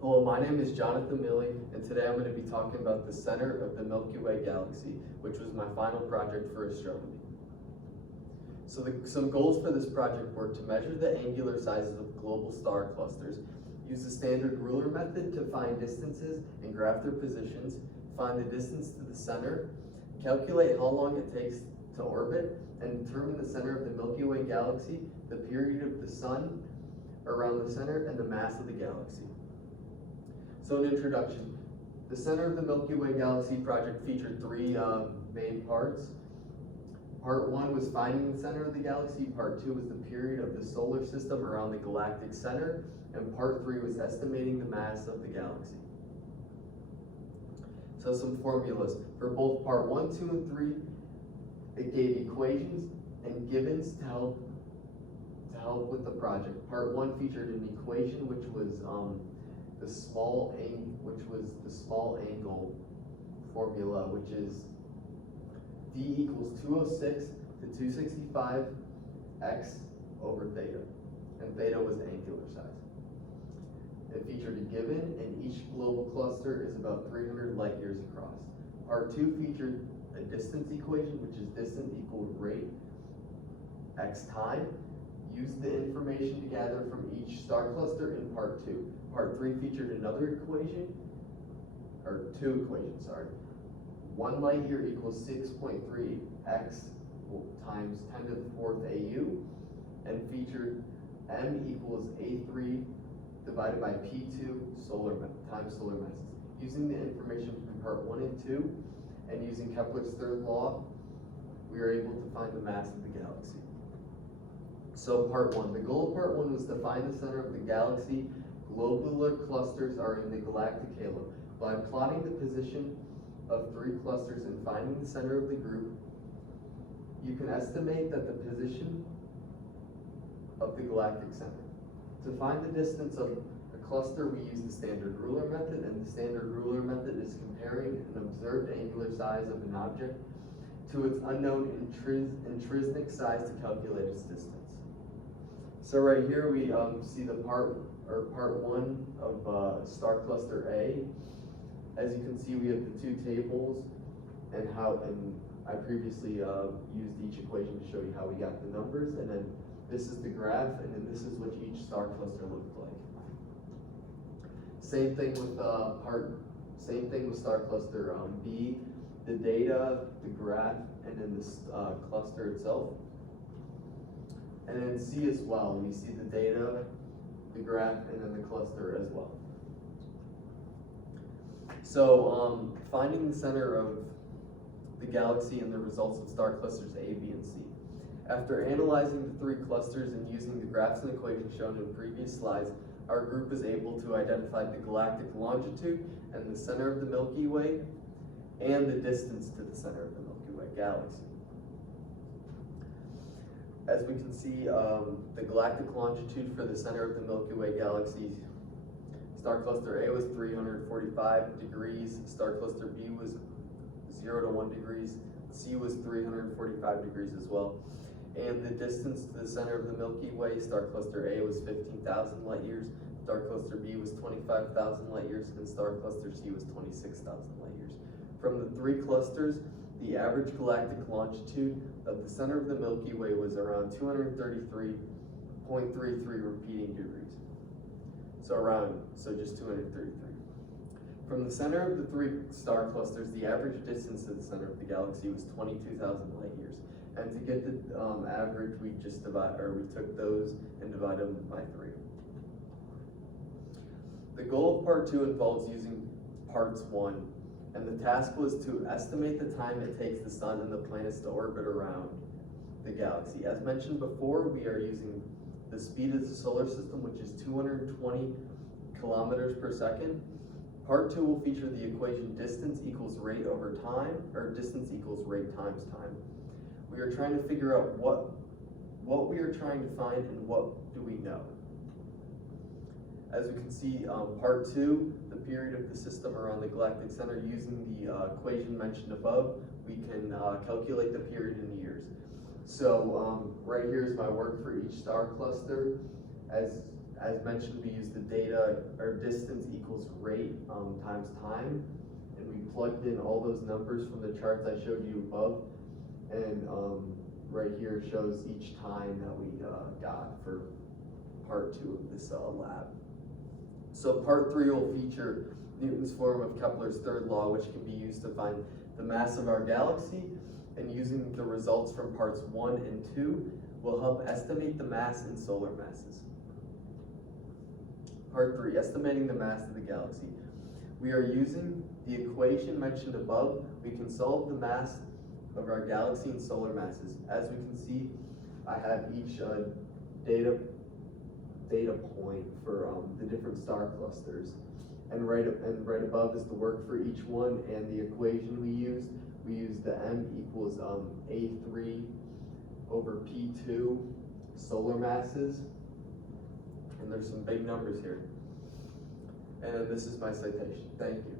Hello, my name is Jonathan Milley, and today I'm going to be talking about the center of the Milky Way galaxy, which was my final project for astronomy. So some goals for this project were to measure the angular sizes of global star clusters, use the standard ruler method to find distances and graph their positions, find the distance to the center, calculate how long it takes to orbit, and determine the center of the Milky Way galaxy, the period of the sun around the center, and the mass of the galaxy. So an introduction. The center of the Milky Way galaxy project featured three main parts. Part one was finding the center of the galaxy, part two was the period of the solar system around the galactic center, and part three was estimating the mass of the galaxy. So some formulas. For both part 1, 2, and 3, it gave equations and givens to help with the project. Part 1 featured an equation which was the small angle formula, which is D equals 206 to 265 x over theta, and theta was angular size. It featured a given, and each global cluster is about 300 light years across. Part 2 featured a distance equation, which is distance equal rate x time. Use the information to gather from each star cluster in part 2. Part 3 featured another equation, or two equations, sorry. 1 light year equals 6.3 x times 10 to the 4th AU, and featured m equals A3 divided by P2 times solar masses. Using the information from part 1 and 2, and using Kepler's third law, we are able to find the mass of the galaxy. So part 1, the goal of part 1 was to find the center of the galaxy. Globular clusters are in the galactic halo. By plotting the position of 3 clusters and finding the center of the group, you can estimate that the position of the galactic center. To find the distance of a cluster, we use the standard ruler method, and the standard ruler method is comparing an observed angular size of an object to its unknown intrinsic size to calculate its distance. So right here we see the part 1 of star cluster A. As you can see, we have the 2 tables, and I previously used each equation to show you how we got the numbers, and then this is the graph, and then this is what each star cluster looked like. Same thing with star cluster B, the data, the graph, and then this cluster itself. And then C as well, you see the data, the graph, and then the cluster as well. So finding the center of the galaxy and the results of star clusters A, B, and C. After analyzing the 3 clusters and using the graphs and equations shown in previous slides, our group is able to identify the galactic longitude and the center of the Milky Way, and the distance to the center of the Milky Way galaxy. As we can see, the galactic longitude for the center of the Milky Way galaxy, star cluster A was 345 degrees, star cluster B was 0 to 1 degrees, C was 345 degrees as well. And the distance to the center of the Milky Way, star cluster A was 15,000 light years, star cluster B was 25,000 light years, and star cluster C was 26,000 light years. From the 3 clusters, the average galactic longitude of the center of the Milky Way was around 233.33 repeating degrees. So just 233. From the center of the 3 star clusters, the average distance to the center of the galaxy was 22,000 light years. And to get the average, we took those and divided them by 3. The goal of part 2 involves using parts 1, and the task was to estimate the time it takes the sun and the planets to orbit around the galaxy. As mentioned before, we are using the speed of the solar system, which is 220 kilometers per second. Part 2 will feature the equation distance equals rate over time, or distance equals rate times time. We are trying to figure out what we are trying to find and what do we know. As we can see, part 2, the period of the system around the galactic center, using the equation mentioned above, we can calculate the period in years. So right here is my work for each star cluster. As mentioned, we use the data, or distance equals rate times time, and we plugged in all those numbers from the charts I showed you above, and right here shows each time that we got for part 2 of this lab. So part 3 will feature Newton's form of Kepler's third law, which can be used to find the mass of our galaxy, and using the results from parts 1 and 2 will help estimate the mass in solar masses. Part 3, estimating the mass of the galaxy. We are using the equation mentioned above. We can solve the mass of our galaxy in solar masses. As we can see, I have each data point for the different star clusters, and right above is the work for each one and the equation we used. We used the M equals A3 over P2 solar masses, and there's some big numbers here. And this is my citation. Thank you.